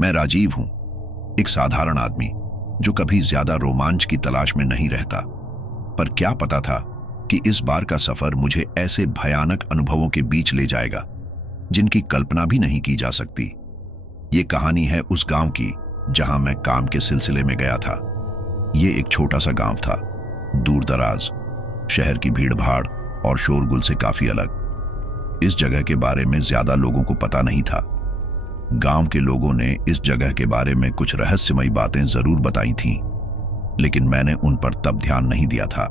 मैं राजीव हूं, एक साधारण आदमी जो कभी ज्यादा रोमांच की तलाश में नहीं रहता। पर क्या पता था कि इस बार का सफर मुझे ऐसे भयानक अनुभवों के बीच ले जाएगा जिनकी कल्पना भी नहीं की जा सकती। ये कहानी है उस गांव की जहां मैं काम के सिलसिले में गया था। ये एक छोटा सा गांव था, दूर दराज, शहर की भीड़-भाड़ और शोरगुल से काफी अलग। इस जगह के बारे में ज्यादा लोगों को पता नहीं था। गांव के लोगों ने इस जगह के बारे में कुछ रहस्यमयी बातें जरूर बताई थीं, लेकिन मैंने उन पर तब ध्यान नहीं दिया था।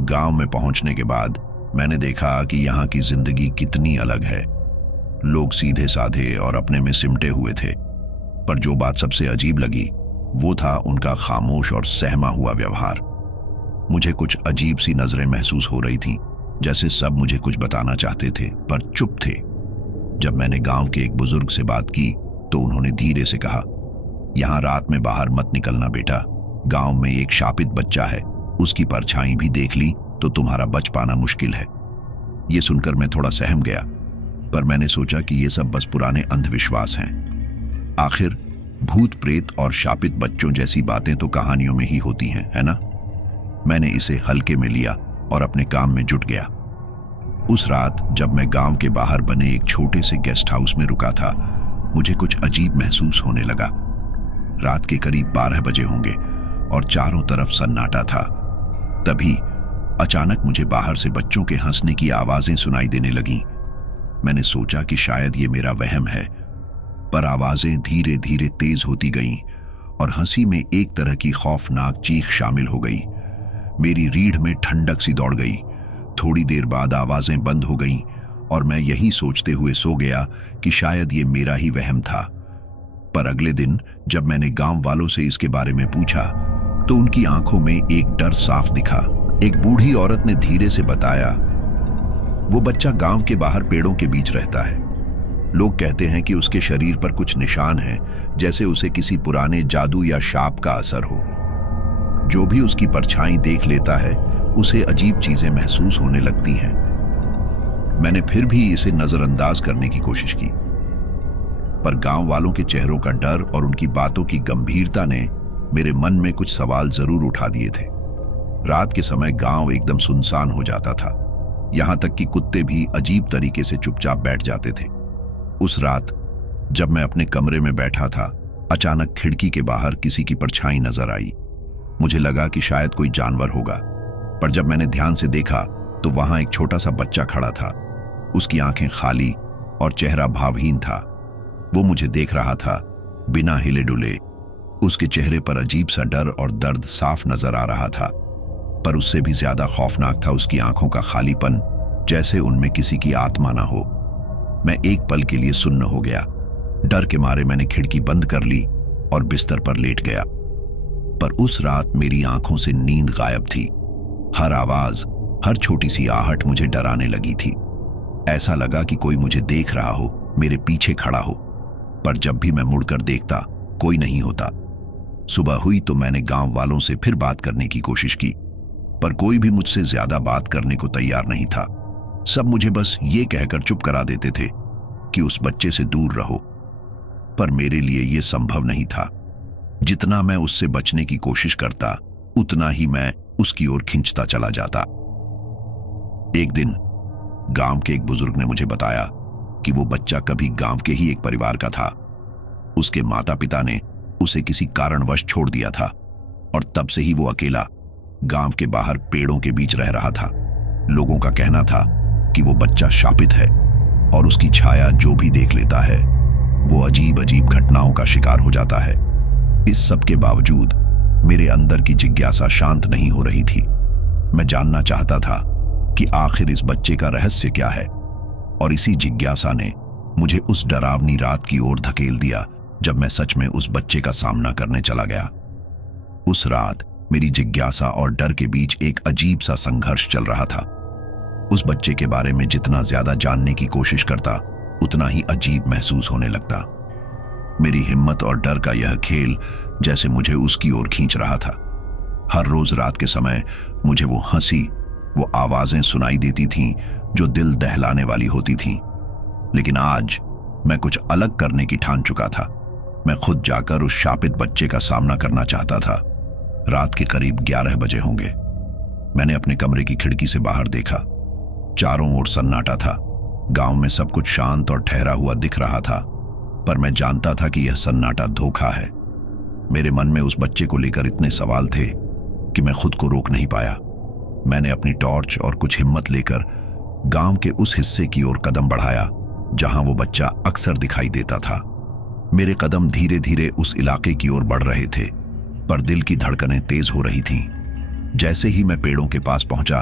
गांव में पहुंचने के बाद मैंने देखा कि यहाँ की जिंदगी कितनी अलग है। लोग सीधे साधे और अपने में सिमटे हुए थे, पर जो बात सबसे अजीब लगी वो था उनका खामोश और सहमा हुआ व्यवहार। मुझे कुछ अजीब सी नजरें महसूस हो रही थीं, जैसे सब मुझे कुछ बताना चाहते थे पर चुप थे। जब मैंने गांव के एक बुजुर्ग से बात की तो उन्होंने धीरे से कहा, यहाँ रात में बाहर मत निकलना बेटा, गांव में एक शापित बच्चा है, उसकी परछाई भी देख ली तो तुम्हारा बच पाना मुश्किल है। ये सुनकर मैं थोड़ा सहम गया, पर मैंने सोचा कि ये सब बस पुराने अंधविश्वास हैं। आखिर भूत प्रेत और शापित बच्चों जैसी बातें तो कहानियों में ही होती हैं, है ना? मैंने इसे हल्के में लिया और अपने काम में जुट गया। उस रात जब मैं गांव के बाहर बने एक छोटे से गेस्ट हाउस में रुका था, मुझे कुछ अजीब महसूस होने लगा। रात के करीब 12 बजे होंगे और चारों तरफ सन्नाटा था। तभी अचानक मुझे बाहर से बच्चों के हंसने की आवाजें सुनाई देने लगीं। मैंने सोचा कि शायद ये मेरा वहम है, पर आवाजें धीरे धीरे तेज होती गईं और हंसी में एक तरह की खौफनाक चीख शामिल हो गई। मेरी रीढ़ में ठंडक सी दौड़ गई। थोड़ी देर बाद आवाजें बंद हो गईं और मैं यही सोचते हुए सो गया कि शायद ये मेरा ही वहम था। पर अगले दिन जब मैंने गांव वालों से इसके बारे में पूछा तो उनकी आंखों में एक डर साफ दिखा। एक बूढ़ी औरत ने धीरे से बताया, वो बच्चा गांव के बाहर पेड़ों के बीच रहता है। लोग कहते हैं कि उसके शरीर पर कुछ निशान हैं, जैसे उसे किसी पुराने जादू या शाप का असर हो। जो भी उसकी परछाई देख लेता है उसे अजीब चीजें महसूस होने लगती हैं। मैंने फिर भी इसे नजरअंदाज करने की कोशिश की, पर गांव वालों के चेहरों का डर और उनकी बातों की गंभीरता ने मेरे मन में कुछ सवाल जरूर उठा दिए थे। रात के समय गांव एकदम सुनसान हो जाता था, यहां तक कि कुत्ते भी अजीब तरीके से चुपचाप बैठ जाते थे। उस रात जब मैं अपने कमरे में बैठा था, अचानक खिड़की के बाहर किसी की परछाई नजर आई। मुझे लगा कि शायद कोई जानवर होगा, पर जब मैंने ध्यान से देखा तो वहां एक छोटा सा बच्चा खड़ा था। उसकी आंखें खाली और चेहरा भावहीन था। वो मुझे देख रहा था, बिना हिले डुले। उसके चेहरे पर अजीब सा डर और दर्द साफ नजर आ रहा था, पर उससे भी ज्यादा खौफनाक था उसकी आंखों का खालीपन, जैसे उनमें किसी की आत्मा ना हो। मैं एक पल के लिए सुन्न हो गया। डर के मारे मैंने खिड़की बंद कर ली और बिस्तर पर लेट गया। पर उस रात मेरी आंखों से नींद गायब थी। हर आवाज, हर छोटी सी आहट मुझे डराने लगी थी। ऐसा लगा कि कोई मुझे देख रहा हो, मेरे पीछे खड़ा हो। पर जब भी मैं मुड़कर देखता, कोई नहीं होता। सुबह हुई तो मैंने गांव वालों से फिर बात करने की कोशिश की, पर कोई भी मुझसे ज्यादा बात करने को तैयार नहीं था। सब मुझे बस ये कहकर चुप करा देते थे कि उस बच्चे से दूर रहो। पर मेरे लिए यह संभव नहीं था। जितना मैं उससे बचने की कोशिश करता, उतना ही मैं उसकी ओर खिंचता चला जाता। एक दिन गांव के एक बुजुर्ग ने मुझे बताया कि वो बच्चा कभी गांव के ही एक परिवार का था। उसके माता पिता ने उसे किसी कारणवश छोड़ दिया था और तब से ही वो अकेला गांव के बाहर पेड़ों के बीच रह रहा था। लोगों का कहना था कि वो बच्चा शापित है और उसकी छाया जो भी देख लेता है वो अजीब अजीब घटनाओं का शिकार हो जाता है। इस सब के बावजूद मेरे अंदर की जिज्ञासा शांत नहीं हो रही थी। मैं जानना चाहता था कि आखिर इस बच्चे का रहस्य क्या है, और इसी जिज्ञासा ने मुझे उस डरावनी रात की ओर धकेल दिया जब मैं सच में उस बच्चे का सामना करने चला गया। उस रात मेरी जिज्ञासा और डर के बीच एक अजीब सा संघर्ष चल रहा था। उस बच्चे के बारे में जितना ज्यादा जानने की कोशिश करता, उतना ही अजीब महसूस होने लगता। मेरी हिम्मत और डर का यह खेल जैसे मुझे उसकी ओर खींच रहा था। हर रोज रात के समय मुझे वो हंसी, वो आवाजें सुनाई देती थीं जो दिल दहलाने वाली होती थीं। लेकिन आज मैं कुछ अलग करने की ठान चुका था। मैं खुद जाकर उस शापित बच्चे का सामना करना चाहता था। रात के करीब 11 बजे होंगे। मैंने अपने कमरे की खिड़की से बाहर देखा। चारों ओर सन्नाटा था। गांव में सब कुछ शांत और ठहरा हुआ दिख रहा था, पर मैं जानता था कि यह सन्नाटा धोखा है। मेरे मन में उस बच्चे को लेकर इतने सवाल थे कि मैं खुद को रोक नहीं पाया। मैंने अपनी टॉर्च और कुछ हिम्मत लेकर गांव के उस हिस्से की ओर कदम बढ़ाया जहां वो बच्चा अक्सर दिखाई देता था। मेरे कदम धीरे धीरे उस इलाके की ओर बढ़ रहे थे, पर दिल की धड़कनें तेज हो रही थीं। जैसे ही मैं पेड़ों के पास पहुंचा,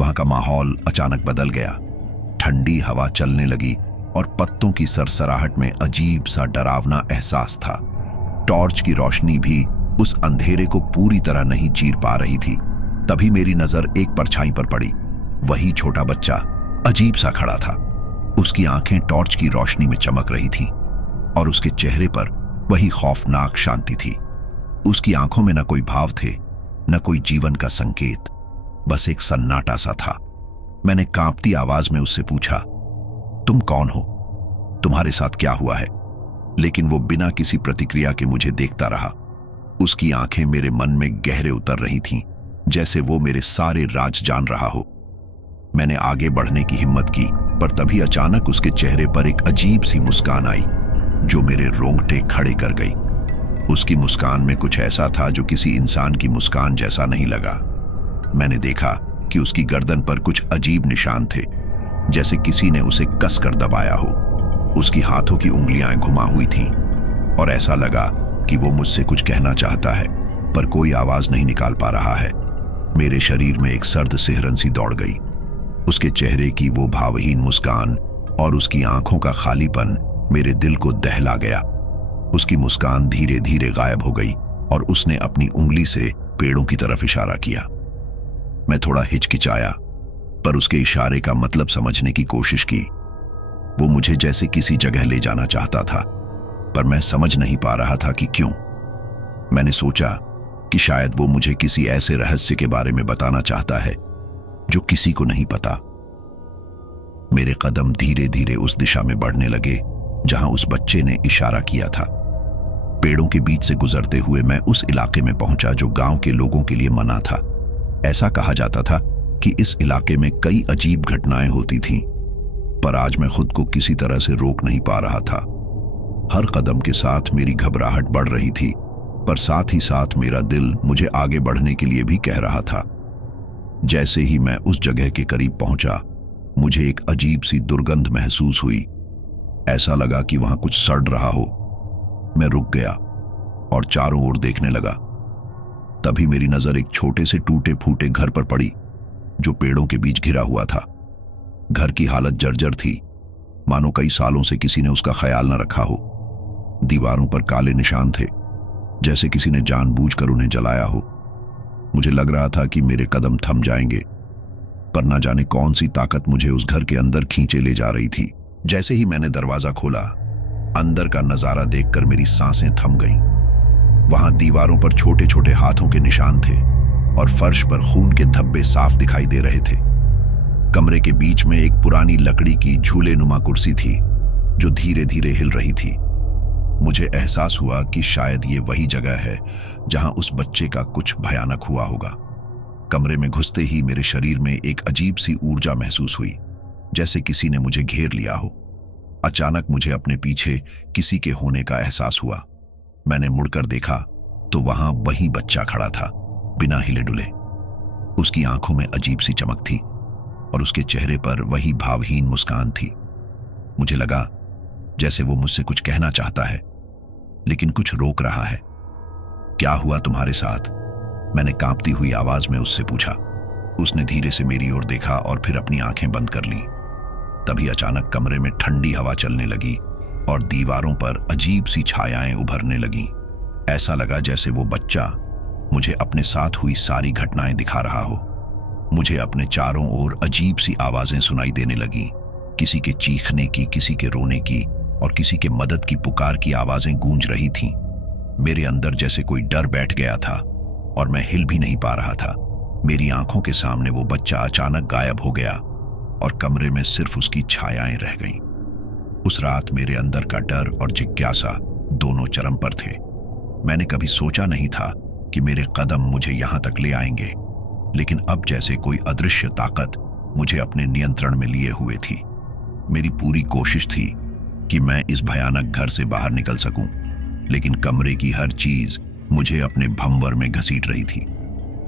वहां का माहौल अचानक बदल गया। ठंडी हवा चलने लगी और पत्तों की सरसराहट में अजीब सा डरावना एहसास था। टॉर्च की रोशनी भी उस अंधेरे को पूरी तरह नहीं चीर पा रही थी। तभी मेरी नजर एक परछाई पर पड़ी। वही छोटा बच्चा अजीब सा खड़ा था। उसकी आंखें टॉर्च की रोशनी में चमक रही थीं और उसके चेहरे पर वही खौफनाक शांति थी। उसकी आंखों में न कोई भाव थे, न कोई जीवन का संकेत, बस एक सन्नाटा सा था। मैंने कांपती आवाज में उससे पूछा, तुम कौन हो? तुम्हारे साथ क्या हुआ है? लेकिन वो बिना किसी प्रतिक्रिया के मुझे देखता रहा। उसकी आंखें मेरे मन में गहरे उतर रही थीं, जैसे वो मेरे सारे राज जान रहा हो। मैंने आगे बढ़ने की हिम्मत की, पर तभी अचानक उसके चेहरे पर एक अजीब सी मुस्कान आई जो मेरे रोंगटे खड़े कर गई। उसकी मुस्कान में कुछ ऐसा था जो किसी इंसान की मुस्कान जैसा नहीं लगा। मैंने देखा कि उसकी गर्दन पर कुछ अजीब निशान थे, जैसे किसी ने उसे कसकर दबाया हो। उसकी हाथों की उंगलियां घुमा हुई थीं और ऐसा लगा कि वो मुझसे कुछ कहना चाहता है, पर कोई आवाज नहीं निकाल पा रहा है। मेरे शरीर में एक सर्द सिहरन सी दौड़ गई। उसके चेहरे की वो भावहीन मुस्कान और उसकी आंखों का खालीपन मेरे दिल को दहला गया। उसकी मुस्कान धीरे धीरे गायब हो गई और उसने अपनी उंगली से पेड़ों की तरफ इशारा किया। मैं थोड़ा हिचकिचाया, पर उसके इशारे का मतलब समझने की कोशिश की। वो मुझे जैसे किसी जगह ले जाना चाहता था, पर मैं समझ नहीं पा रहा था कि क्यों। मैंने सोचा कि शायद वो मुझे किसी ऐसे रहस्य के बारे में बताना चाहता है जो किसी को नहीं पता। मेरे कदम धीरे धीरे उस दिशा में बढ़ने लगे जहां उस बच्चे ने इशारा किया था। पेड़ों के बीच से गुजरते हुए मैं उस इलाके में पहुंचा जो गांव के लोगों के लिए मना था। ऐसा कहा जाता था कि इस इलाके में कई अजीब घटनाएं होती थीं, पर आज मैं खुद को किसी तरह से रोक नहीं पा रहा था। हर कदम के साथ मेरी घबराहट बढ़ रही थी, पर साथ ही साथ मेरा दिल मुझे आगे बढ़ने के लिए भी कह रहा था। जैसे ही मैं उस जगह के करीब पहुंचा, मुझे एक अजीब सी दुर्गंध महसूस हुई। ऐसा लगा कि वहां कुछ सड़ रहा हो। मैं रुक गया और चारों ओर देखने लगा। तभी मेरी नजर एक छोटे से टूटे फूटे घर पर पड़ी जो पेड़ों के बीच घिरा हुआ था। घर की हालत जर्जर थी, मानो कई सालों से किसी ने उसका ख्याल न रखा हो। दीवारों पर काले निशान थे, जैसे किसी ने जानबूझकर उन्हें जलाया हो। मुझे लग रहा था कि मेरे कदम थम जाएंगे, पर न जाने कौन सी ताकत मुझे उस घर के अंदर खींचे ले जा रही थी। जैसे ही मैंने दरवाजा खोला, अंदर का नजारा देखकर मेरी सांसें थम गईं। वहां दीवारों पर छोटे छोटे हाथों के निशान थे और फर्श पर खून के धब्बे साफ दिखाई दे रहे थे। कमरे के बीच में एक पुरानी लकड़ी की झूले नुमा कुर्सी थी जो धीरे धीरे हिल रही थी। मुझे एहसास हुआ कि शायद ये वही जगह है जहां उस बच्चे का कुछ भयानक हुआ होगा। कमरे में घुसते ही मेरे शरीर में एक अजीब सी ऊर्जा महसूस हुई, जैसे किसी ने मुझे घेर लिया हो। अचानक मुझे अपने पीछे किसी के होने का एहसास हुआ। मैंने मुड़कर देखा तो वहां वही बच्चा खड़ा था, बिना हिले डुले। उसकी आंखों में अजीब सी चमक थी और उसके चेहरे पर वही भावहीन मुस्कान थी। मुझे लगा जैसे वो मुझसे कुछ कहना चाहता है, लेकिन कुछ रोक रहा है। क्या हुआ तुम्हारे साथ? मैंने कांपती हुई आवाज में उससे पूछा। उसने धीरे से मेरी ओर देखा और फिर अपनी आंखें बंद कर लीं। तभी अचानक कमरे में ठंडी हवा चलने लगी और दीवारों पर अजीब सी छायाएं उभरने लगीं। ऐसा लगा जैसे वो बच्चा मुझे अपने साथ हुई सारी घटनाएं दिखा रहा हो। मुझे अपने चारों ओर अजीब सी आवाजें सुनाई देने लगीं, किसी के चीखने की, किसी के रोने की और किसी के मदद की पुकार की आवाजें गूंज रही थीं। मेरे अंदर जैसे कोई डर बैठ गया था और मैं हिल भी नहीं पा रहा था। मेरी आंखों के सामने वो बच्चा अचानक गायब हो गया और कमरे में सिर्फ उसकी छायाएं रह गईं। उस रात मेरे अंदर का डर और जिज्ञासा दोनों चरम पर थे। मैंने कभी सोचा नहीं था कि मेरे कदम मुझे यहां तक ले आएंगे, लेकिन अब जैसे कोई अदृश्य ताकत मुझे अपने नियंत्रण में लिए हुए थी। मेरी पूरी कोशिश थी कि मैं इस भयानक घर से बाहर निकल सकूं, लेकिन कमरे की हर चीज मुझे अपने भंवर में घसीट रही थी।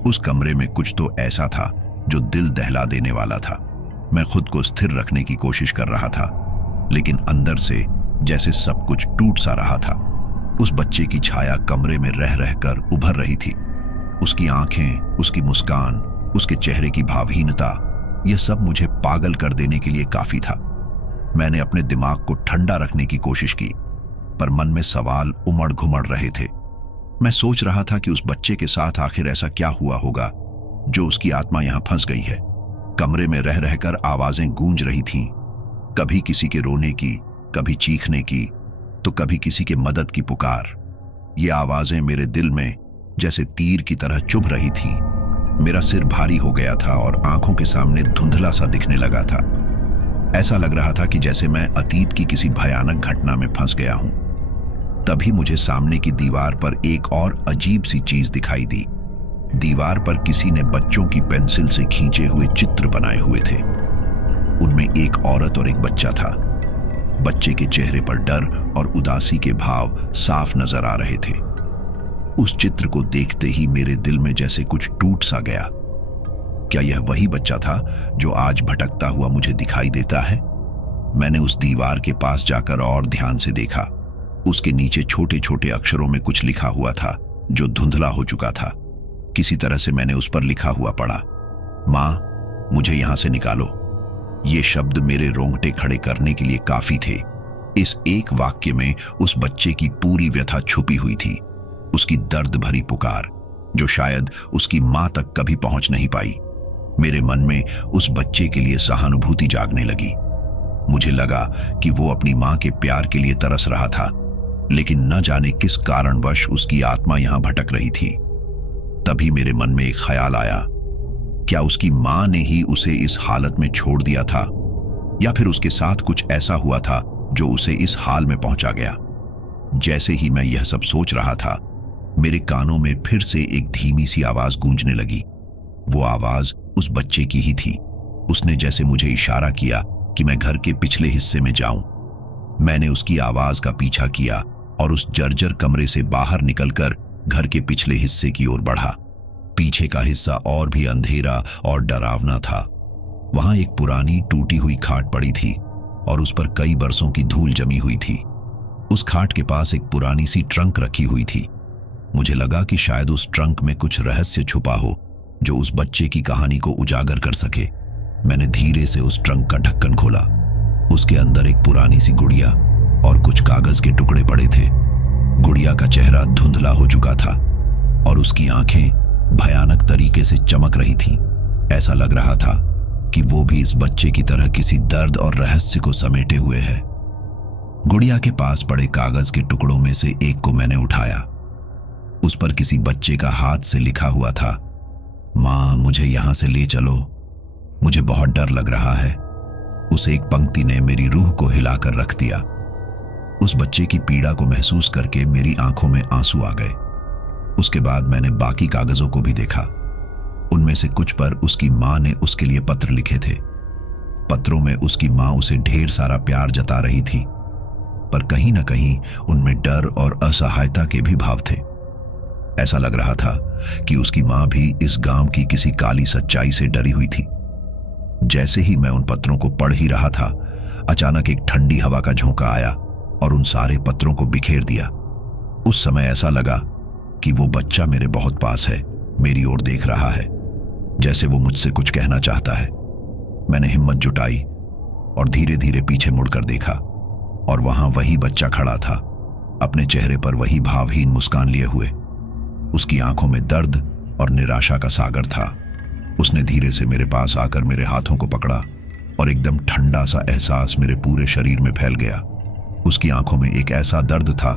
उस कमरे में कुछ तो ऐसा था जो दिल दहला देने वाला था। मैं खुद को स्थिर रखने की कोशिश कर रहा था, लेकिन अंदर से जैसे सब कुछ टूट सा रहा था। उस बच्चे की छाया कमरे में रह रहकर उभर रही थी। उसकी आंखें, उसकी मुस्कान, उसके चेहरे की भावहीनता, यह सब मुझे पागल कर देने के लिए काफी था। मैंने अपने दिमाग को ठंडा रखने की कोशिश की, पर मन में सवाल उमड़ घुमड़ रहे थे। मैं सोच रहा था कि उस बच्चे के साथ आखिर ऐसा क्या हुआ होगा जो उसकी आत्मा यहां फंस गई है। कमरे में रह रहकर आवाजें गूंज रही थीं, कभी किसी के रोने की, कभी चीखने की, तो कभी किसी के मदद की पुकार। ये आवाजें मेरे दिल में जैसे तीर की तरह चुभ रही थीं। मेरा सिर भारी हो गया था और आंखों के सामने धुंधला सा दिखने लगा था। ऐसा लग रहा था कि जैसे मैं अतीत की किसी भयानक घटना में फंस गया हूं। तभी मुझे सामने की दीवार पर एक और अजीब सी चीज दिखाई दी। दीवार पर किसी ने बच्चों की पेंसिल से खींचे हुए चित्र बनाए हुए थे। उनमें एक औरत और एक बच्चा था। बच्चे के चेहरे पर डर और उदासी के भाव साफ नजर आ रहे थे। उस चित्र को देखते ही मेरे दिल में जैसे कुछ टूट सा गया। क्या यह वही बच्चा था जो आज भटकता हुआ मुझे दिखाई देता है? मैंने उस दीवार के पास जाकर और ध्यान से देखा। उसके नीचे छोटे छोटे अक्षरों में कुछ लिखा हुआ था जो धुंधला हो चुका था। किसी तरह से मैंने उस पर लिखा हुआ पढ़ा, मां, मुझे यहां से निकालो। ये शब्द मेरे रोंगटे खड़े करने के लिए काफी थे। इस एक वाक्य में उस बच्चे की पूरी व्यथा छुपी हुई थी, उसकी दर्द भरी पुकार जो शायद उसकी मां तक कभी पहुंच नहीं पाई। मेरे मन में उस बच्चे के लिए सहानुभूति जागने लगी। मुझे लगा कि वो अपनी मां के प्यार के लिए तरस रहा था, लेकिन न जाने किस कारणवश उसकी आत्मा यहां भटक रही थी। तभी मेरे मन में एक ख्याल आया, क्या उसकी मां ने ही उसे इस हालत में छोड़ दिया था, या फिर उसके साथ कुछ ऐसा हुआ था जो उसे इस हाल में पहुंचा गया। जैसे ही मैं यह सब सोच रहा था, मेरे कानों में फिर से एक धीमी सी आवाज गूंजने लगी। वो आवाज उस बच्चे की ही थी। उसने जैसे मुझे इशारा किया कि मैं घर के पिछले हिस्से में जाऊं। मैंने उसकी आवाज का पीछा किया और उस जर्जर कमरे से बाहर निकलकर घर के पिछले हिस्से की ओर बढ़ा। पीछे का हिस्सा और भी अंधेरा और डरावना था। वहां एक पुरानी टूटी हुई खाट पड़ी थी और उस पर कई बरसों की धूल जमी हुई थी। उस खाट के पास एक पुरानी सी ट्रंक रखी हुई थी। मुझे लगा कि शायद उस ट्रंक में कुछ रहस्य छुपा हो जो उस बच्चे की कहानी को उजागर कर सके। मैंने धीरे से उस ट्रंक का ढक्कन खोला। उसके अंदर एक पुरानी सी गुड़िया और कुछ कागज के टुकड़े पड़े थे। गुड़िया का चेहरा धुंधला हो चुका था और उसकी आंखें भयानक तरीके से चमक रही थीं। ऐसा लग रहा था कि वो भी इस बच्चे की तरह किसी दर्द और रहस्य को समेटे हुए है। गुड़िया के पास पड़े कागज के टुकड़ों में से एक को मैंने उठाया। उस पर किसी बच्चे का हाथ से लिखा हुआ था, मां, मुझे यहां से ले चलो, मुझे बहुत डर लग रहा है। उस एक पंक्ति ने मेरी रूह को हिलाकर रख दिया। उस बच्चे की पीड़ा को महसूस करके मेरी आंखों में आंसू आ गए। उसके बाद मैंने बाकी कागजों को भी देखा। उनमें से कुछ पर उसकी मां ने उसके लिए पत्र लिखे थे। पत्रों में उसकी मां उसे ढेर सारा प्यार जता रही थी, पर कहीं ना कहीं उनमें डर और असहायता के भी भाव थे। ऐसा लग रहा था कि उसकी मां भी इस गांव की किसी काली सच्चाई से डरी हुई थी। जैसे ही मैं उन पत्रों को पढ़ ही रहा था, अचानक एक ठंडी हवा का झोंका आया और उन सारे पत्रों को बिखेर दिया। उस समय ऐसा लगा कि वो बच्चा मेरे बहुत पास है, मेरी ओर देख रहा है, जैसे वो मुझसे कुछ कहना चाहता है। मैंने हिम्मत जुटाई और धीरे धीरे पीछे मुड़कर देखा, और वहां वही बच्चा खड़ा था, अपने चेहरे पर वही भावहीन मुस्कान लिए हुए। उसकी आंखों में दर्द और निराशा का सागर था। उसने धीरे से मेरे पास आकर मेरे हाथों को पकड़ा और एकदम ठंडा सा एहसास मेरे पूरे शरीर में फैल गया। उसकी आंखों में एक ऐसा दर्द था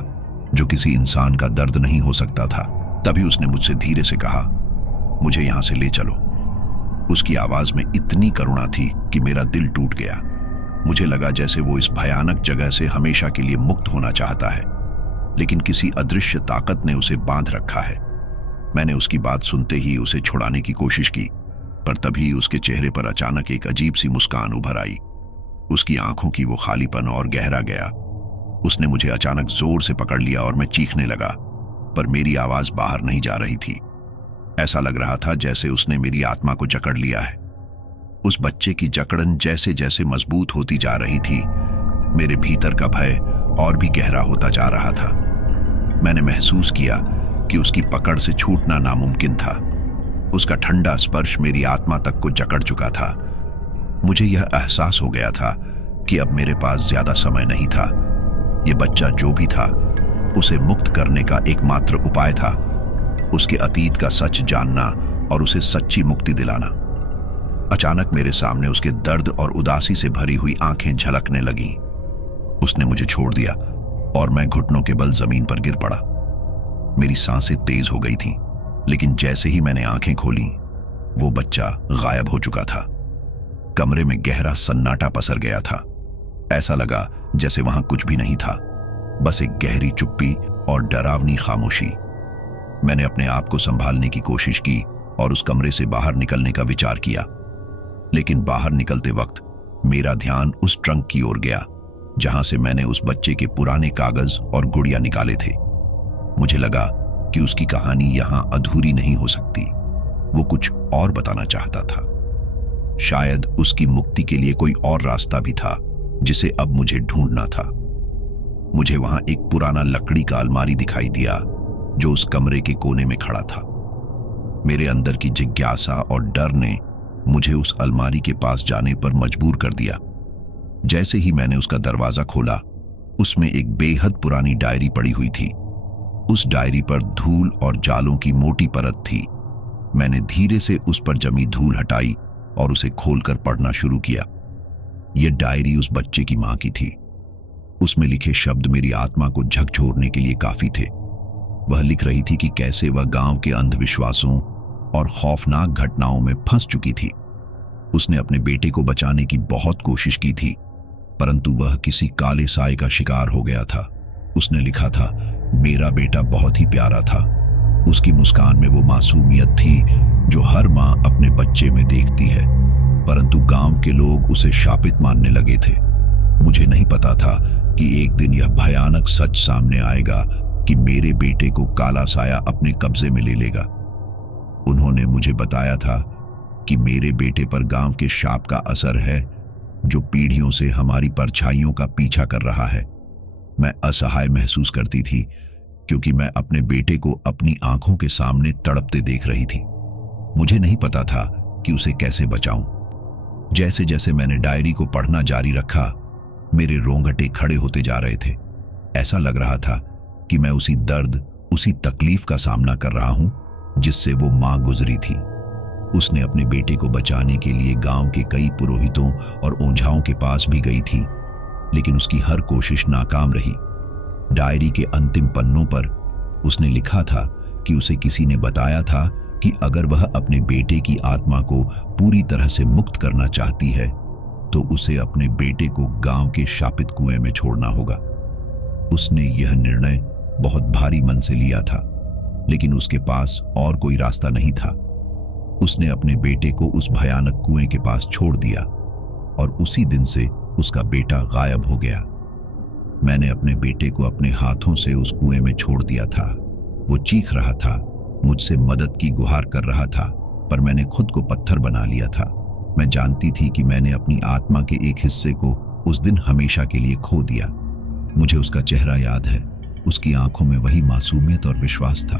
जो किसी इंसान का दर्द नहीं हो सकता था। तभी उसने मुझसे धीरे से कहा, मुझे यहां से ले चलो। उसकी आवाज में इतनी करुणा थी कि मेरा दिल टूट गया। मुझे लगा जैसे वो इस भयानक जगह से हमेशा के लिए मुक्त होना चाहता है। लेकिन किसी अदृश्य ताकत ने उसे बांध रखा है। मैंने उसकी बात सुनते ही उसे छुड़ाने की कोशिश की, पर तभी उसके चेहरे पर अचानक एक अजीब सी मुस्कान उभर आई। उसकी आंखों की वो खालीपन और गहरा गया। उसने मुझे अचानक जोर से पकड़ लिया और मैं चीखने लगा, पर मेरी आवाज बाहर नहीं जा रही थी। ऐसा लग रहा था जैसे उसने मेरी आत्मा को जकड़ लिया है। उस बच्चे की जकड़न जैसे जैसे मजबूत होती जा रही थी, मेरे भीतर का भय और भी गहरा होता जा रहा था। मैंने महसूस किया कि उसकी पकड़ से छूटना नामुमकिन था। उसका ठंडा स्पर्श मेरी आत्मा तक को जकड़ चुका था। मुझे यह एहसास हो गया था कि अब मेरे पास ज्यादा समय नहीं था। यह बच्चा जो भी था, उसे मुक्त करने का एकमात्र उपाय था उसके अतीत का सच जानना और उसे सच्ची मुक्ति दिलाना। अचानक मेरे सामने उसके दर्द और उदासी से भरी हुई आंखें झलकने लगीं। उसने मुझे छोड़ दिया और मैं घुटनों के बल जमीन पर गिर पड़ा। मेरी सांसें तेज हो गई थीं, लेकिन जैसे ही मैंने आंखें खोली, वो बच्चा गायब हो चुका था। कमरे में गहरा सन्नाटा पसर गया था। ऐसा लगा जैसे वहां कुछ भी नहीं था, बस एक गहरी चुप्पी और डरावनी खामोशी। मैंने अपने आप को संभालने की कोशिश की और उस कमरे से बाहर निकलने का विचार किया, लेकिन बाहर निकलते वक्त मेरा ध्यान उस ट्रंक की ओर गया जहां से मैंने उस बच्चे के पुराने कागज और गुड़िया निकाले थे। मुझे लगा कि उसकी कहानी यहां अधूरी नहीं हो सकती। वो कुछ और बताना चाहता था। शायद उसकी मुक्ति के लिए कोई और रास्ता भी था जिसे अब मुझे ढूंढना था। मुझे वहां एक पुराना लकड़ी का अलमारी दिखाई दिया जो उस कमरे के कोने में खड़ा था। मेरे अंदर की जिज्ञासा और डर ने मुझे उस अलमारी के पास जाने पर मजबूर कर दिया। जैसे ही मैंने उसका दरवाजा खोला, उसमें एक बेहद पुरानी डायरी पड़ी हुई थी। उस डायरी पर धूल और जालों की मोटी परत थी। मैंने धीरे से उस पर जमी धूल हटाई और उसे खोलकर पढ़ना शुरू किया। यह डायरी उस बच्चे की मां की थी। उसमें लिखे शब्द मेरी आत्मा को झकझोरने के लिए काफी थे। वह लिख रही थी कि कैसे वह गांव के अंधविश्वासों और खौफनाक घटनाओं में फंस चुकी थी। उसने अपने बेटे को बचाने की बहुत कोशिश की थी, परंतु वह किसी काले साए का शिकार हो गया था। उसने लिखा था, मेरा बेटा बहुत ही प्यारा था। उसकी मुस्कान में वो मासूमियत थी जो हर मां अपने बच्चे में देखती है, परंतु गांव के लोग उसे शापित मानने लगे थे। मुझे नहीं पता था कि एक दिन यह भयानक सच सामने आएगा कि मेरे बेटे को काला साया अपने कब्जे में ले लेगा। उन्होंने मुझे बताया था कि मेरे बेटे पर गांव के शाप का असर है जो पीढ़ियों से हमारी परछाइयों का पीछा कर रहा है। मैं असहाय महसूस करती थी क्योंकि मैं अपने बेटे को अपनी आंखों के सामने तड़पते देख रही थी। मुझे नहीं पता था कि उसे कैसे बचाऊं। जैसे जैसे मैंने डायरी को पढ़ना जारी रखा, मेरे रोंगटे खड़े होते जा रहे थे। ऐसा लग रहा था कि मैं उसी दर्द, उसी तकलीफ का सामना कर रहा हूं जिससे वो मां गुजरी थी। उसने अपने बेटे को बचाने के लिए गांव के कई पुरोहितों और ओझाओं के पास भी गई थी, लेकिन उसकी हर कोशिश नाकाम रही। डायरी के अंतिम पन्नों पर उसने लिखा था कि उसे किसी ने बताया था कि अगर वह अपने बेटे की आत्मा को पूरी तरह से मुक्त करना चाहती है तो उसे अपने बेटे को गांव के शापित कुएं में छोड़ना होगा। उसने यह निर्णय बहुत भारी मन से लिया था, लेकिन उसके पास और कोई रास्ता नहीं था। उसने अपने बेटे को उस भयानक कुएं के पास छोड़ दिया और उसी दिन से उसका बेटा गायब हो गया। मैंने अपने बेटे को अपने हाथों से उस कुएं में छोड़ दिया था। वो चीख रहा था, मुझसे मदद की गुहार कर रहा था, पर मैंने खुद को पत्थर बना लिया था। मैं जानती थी कि मैंने अपनी आत्मा के एक हिस्से को उस दिन हमेशा के लिए खो दिया। मुझे उसका चेहरा याद है, उसकी आंखों में वही मासूमियत और विश्वास था,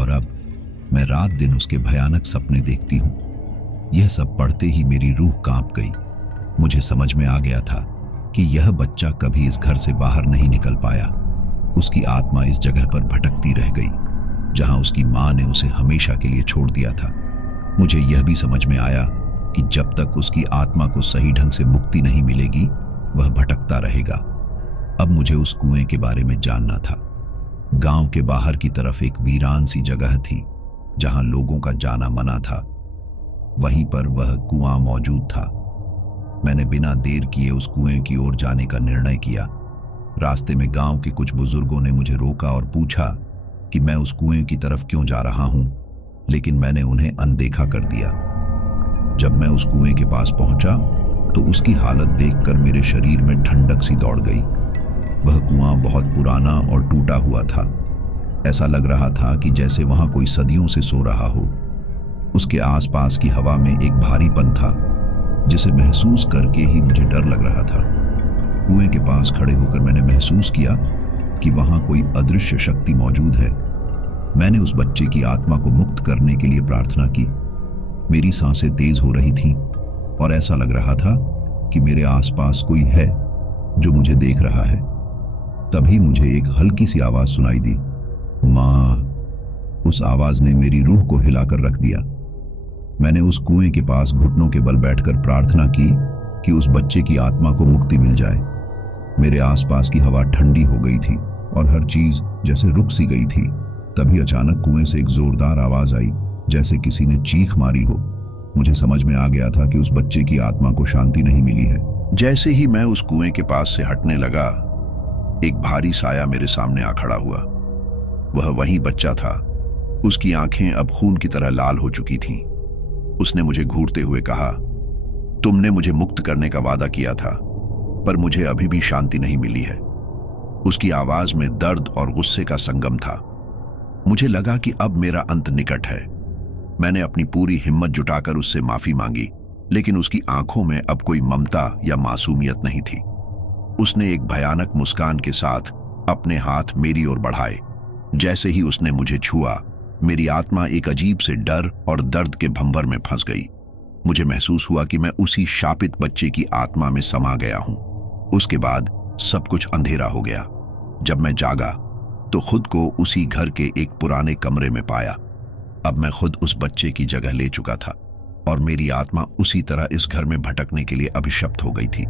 और अब मैं रात दिन उसके भयानक सपने देखती हूँ। यह सब पढ़ते ही मेरी रूह कांप गई। मुझे समझ में आ गया था कि यह बच्चा कभी इस घर से बाहर नहीं निकल पाया। उसकी आत्मा इस जगह पर भटकती रह गई जहां उसकी मां ने उसे हमेशा के लिए छोड़ दिया था। मुझे यह भी समझ में आया कि जब तक उसकी आत्मा को सही ढंग से मुक्ति नहीं मिलेगी, वह भटकता रहेगा। अब मुझे उस कुएं के बारे में जानना था। गांव के बाहर की तरफ एक वीरान सी जगह थी जहां लोगों का जाना मना था। वहीं पर वह कुआं मौजूद था। मैंने बिना देर किए उस कुएं की ओर जाने का निर्णय किया। रास्ते में गांव के कुछ बुजुर्गों ने मुझे रोका और पूछा कि मैं उस कुएं की तरफ क्यों जा रहा हूं, लेकिन मैंने उन्हें अनदेखा कर दिया। जब मैं उस कुएं के पास पहुंचा तो उसकी हालत देखकर मेरे शरीर में ठंडक सी दौड़ गई। वह कुआं बहुत पुराना और टूटा हुआ था। ऐसा लग रहा था कि जैसे वहां कोई सदियों से सो रहा हो। उसके आसपास की हवा में एक भारीपन था जिसे महसूस करके ही मुझे डर लग रहा था। कुएं के पास खड़े होकर मैंने महसूस किया कि वहां कोई अदृश्य शक्ति मौजूद है। मैंने उस बच्चे की आत्मा को मुक्त करने के लिए प्रार्थना की। मेरी सांसें तेज हो रही थीं और ऐसा लग रहा था कि मेरे आसपास कोई है जो मुझे देख रहा है। तभी मुझे एक हल्की सी आवाज सुनाई दी, माँ। उस आवाज ने मेरी रूह को हिलाकर रख दिया। मैंने उस कुएं के पास घुटनों के बल बैठकर प्रार्थना की कि उस बच्चे की आत्मा को मुक्ति मिल जाए। मेरे आसपास की हवा ठंडी हो गई थी और हर चीज जैसे रुक सी गई थी। तभी अचानक कुएं से एक जोरदार आवाज आई, जैसे किसी ने चीख मारी हो। मुझे समझ में आ गया था कि उस बच्चे की आत्मा को शांति नहीं मिली है। जैसे ही मैं उस कुएं के पास से हटने लगा, एक भारी साया मेरे सामने आ खड़ा हुआ। वह वही बच्चा था। उसकी आंखें अब खून की तरह लाल हो चुकी थीं। उसने मुझे घूरते हुए कहा, तुमने मुझे मुक्त करने का वादा किया था, पर मुझे अभी भी शांति नहीं मिली है। उसकी आवाज में दर्द और गुस्से का संगम था। मुझे लगा कि अब मेरा अंत निकट है। मैंने अपनी पूरी हिम्मत जुटाकर उससे माफी मांगी, लेकिन उसकी आंखों में अब कोई ममता या मासूमियत नहीं थी। उसने एक भयानक मुस्कान के साथ अपने हाथ मेरी ओर बढ़ाए। जैसे ही उसने मुझे छुआ, मेरी आत्मा एक अजीब से डर और दर्द के भंवर में फंस गई। मुझे महसूस हुआ कि मैं उसी शापित बच्चे की आत्मा में समा गया हूं। उसके बाद सब कुछ अंधेरा हो गया। जब मैं जागा तो खुद को उसी घर के एक पुराने कमरे में पाया। अब मैं खुद उस बच्चे की जगह ले चुका था और मेरी आत्मा उसी तरह इस घर में भटकने के लिए अभिशप्त हो गई थी।